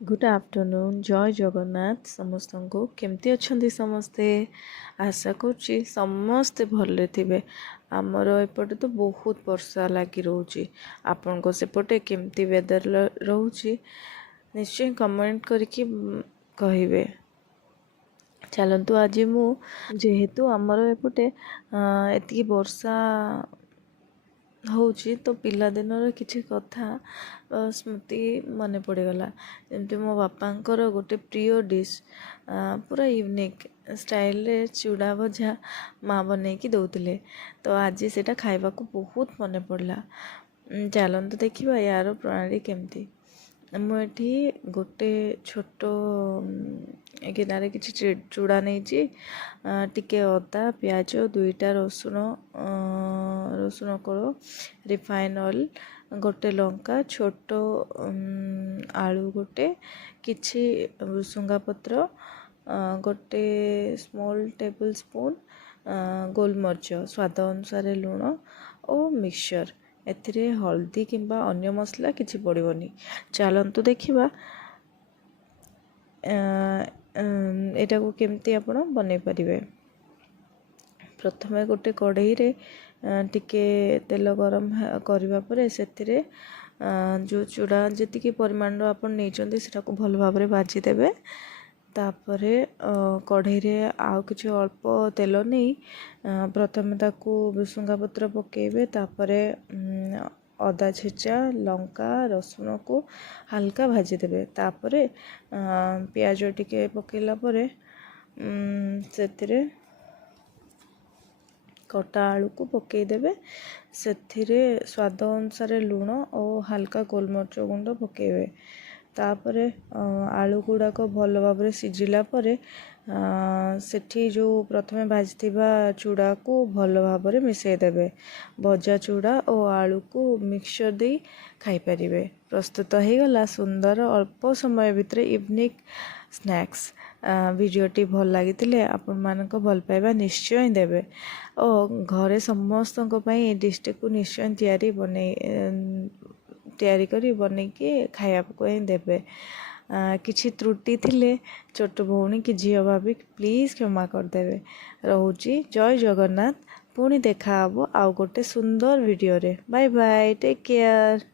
Good afternoon जय जगन्नाथ समस्त को केमती अच्छा समस्ते आशा करुच्ची समस्ते भले थे आमर एपटे तो बहुत वर्षा लगी रोचे आपण को सेपटे केमती वेदर रोचे निश्चय कमेंट करके कहे चलतु आज मु जेहेतु आमर एपटे एति वर्षा होची तो पिलादिनर किसी कथा स्मृति मन पड़गला जमती मो बापांकर गोटे प्रिय डिश पूरा यूनिक स्टाइल रे चूड़ा भजा माँ बनैकी दौले तो आज सेटा खाइबा को बहुत मन पड़ला। चलतु देखा यार प्रणाली केमती मुझे गोटे छोट गिनारे किसी चूड़ा नहीं टिके अदा प्याज दुईटा रसुण रसुण कोड़ रिफाइन ऑयल गोटे लंका छोट आलू गोटे किछि भृसुंगा पत्र गोटे स्मॉल टेबल स्पून गोलमर्च स्वाद अनुसार लुण और मिक्सचर एथिरे हल्दी किंबा अन्य मसला किछि पड़िबनी। चलतु देखिबा एटा को केमती आपण बनै परिबे। प्रथमे गोटे कढ़ई रे टिके तेल गरम करबा परे सेथिरे जो चूड़ा जतिकी परिमाण आपण नैचंती सेटा को भल भाबरे भाजी देबे। तापरे कढ़ई रे आउ किछि अल्प तेल नहीं प्रथमे ताकू भृसुंगा पत्र पकेबे तापरे अदा छेचा लंका रसुण को हल्का भाजी देबे। तापरे प्याज टिके पकेला परे सेथिरे कटा आलू को पकई देबे सेथिरे स्वाद अनुसार लुण और हल्का गोलमर्च गुंड पकेबे। तापरे आलू गुड़ाक भल भाव सिझिला परे सेठी जो प्रथमे भाजिथिबा चूड़ा को भल भाव मिसई देबे। भजा चूड़ा और आलू को मिक्सचर दे खाई परिबे। प्रस्तुत हो गला सुंदर अल्प समय भितर इवनिंग स्नैक्स। वीडियोटी भल लगी आपण मानक भल पाइबा निश्चय देबे और घरे समस्त डिश को निश्चय तैयारी करी बनैकी खाइबा ही देबे। किछि त्रुटि थिले छोट भौणी कि झियो भाभी प्लीज क्षमा करदेवे। रहुची जय जगन्नाथ पुणी देखा आउ गोटे सुंदर वीडियो रे। Bye bye take care.